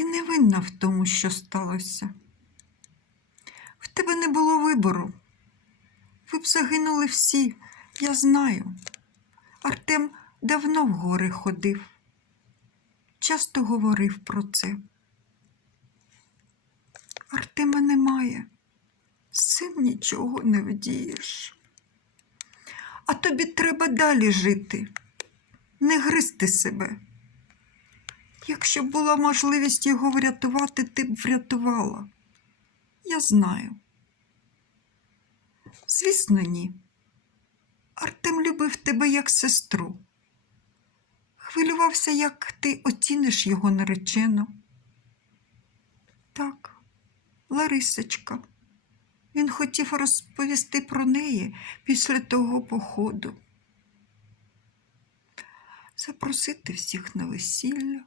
Ти не винна в тому, що сталося. В тебе не було вибору. Ви б загинули всі, я знаю. Артем давно в гори ходив, часто говорив про це. Артема немає, з цим нічого не вдієш. А тобі треба далі жити, не гризти себе. Якщо б була можливість його врятувати, ти б врятувала. Я знаю. Звісно, ні. Артем любив тебе як сестру. Хвилювався, як ти оціниш його наречену. Так, Ларисочка. Він хотів розповісти про неї після того походу. Запросити всіх на весілля,